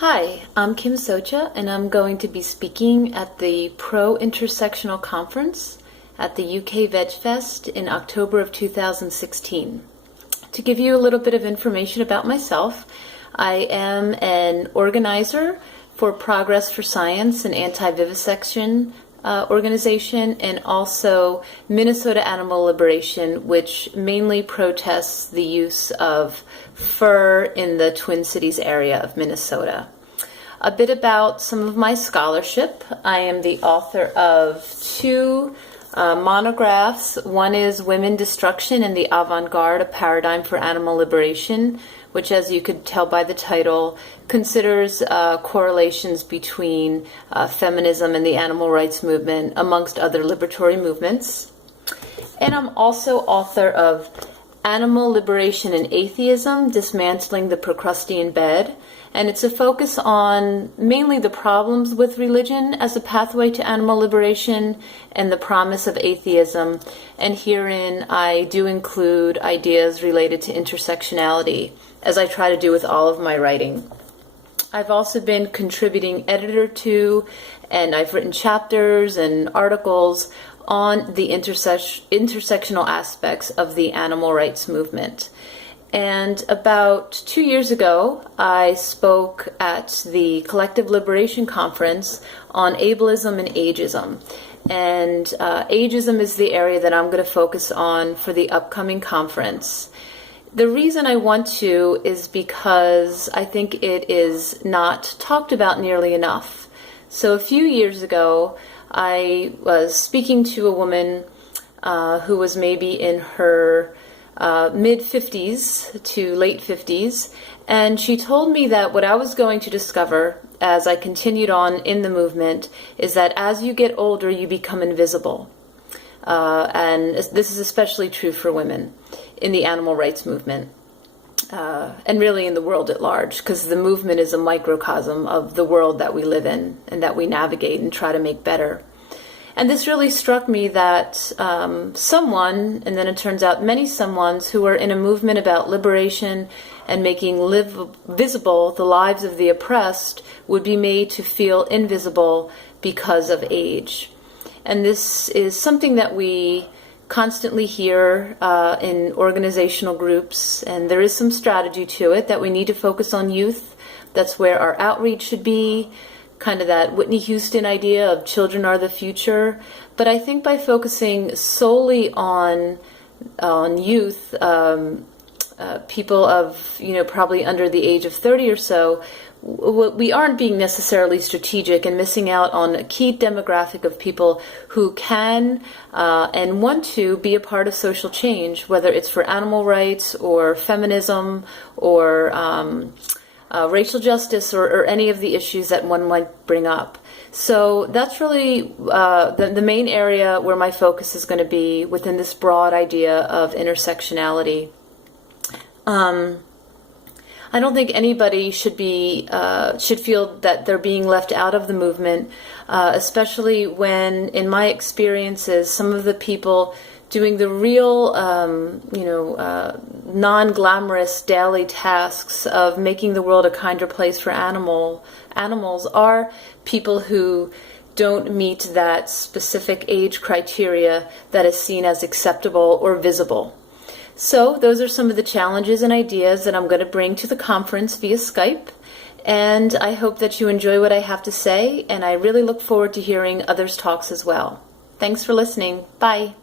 Hi, I'm Kim Socha, and I'm going to be speaking at the Pro-Intersectional Conference at the UK VegFest in October of 2016. To give you a little bit of information about myself, I am an organizer for Progress for Science, an anti-vivisection organization, and also Minnesota Animal Liberation, which mainly protests the use of fur in the Twin Cities area of Minnesota. A bit about some of my scholarship. I am the author of two monographs. One is Women, Destruction, and the Avant-Garde, A Paradigm for Animal Liberation, which, as you could tell by the title, considers correlations between feminism and the animal rights movement, amongst other liberatory movements. And I'm also author of Animal Liberation and Atheism, Dismantling the Procrustean Bed, and it's a focus on mainly the problems with religion as a pathway to animal liberation and the promise of atheism. And herein I do include ideas related to intersectionality, as I try to do with all of my writing. I've also been contributing editor to, and I've written chapters and articles on the intersectional aspects of the animal rights movement. And about 2 years ago, I spoke at the Collective Liberation Conference on ableism and ageism. And ageism is the area that I'm going to focus on for the upcoming conference. The reason I want to is because I think it is not talked about nearly enough. So a few years ago, I was speaking to a woman who was maybe in her mid-50s to late 50s, and she told me that what I was going to discover as I continued on in the movement is that as you get older, you become invisible. And this is especially true for women in the animal rights movement, and really in the world at large, because the movement is a microcosm of the world that we live in and that we navigate and try to make better. And this really struck me that someone, and then it turns out many someones, who are in a movement about liberation and making visible the lives of the oppressed would be made to feel invisible because of age. And this is something that we constantly hear in organizational groups, and there is some strategy to it, that we need to focus on youth. That's where our outreach should be, kind of that Whitney Houston idea of children are the future. But I think by focusing solely on youth, people of, probably under the age of 30 or so, we aren't being necessarily strategic and missing out on a key demographic of people who can and want to be a part of social change, whether it's for animal rights or feminism or racial justice or any of the issues that one might bring up. So that's really the main area where my focus is going to be within this broad idea of intersectionality. I don't think anybody should feel that they're being left out of the movement, especially when, in my experiences, some of the people doing the real, non-glamorous daily tasks of making the world a kinder place for animals are people who don't meet that specific age criteria that is seen as acceptable or visible. So those are some of the challenges and ideas that I'm going to bring to the conference via Skype, and I hope that you enjoy what I have to say, and I really look forward to hearing others' talks as well. Thanks for listening. Bye.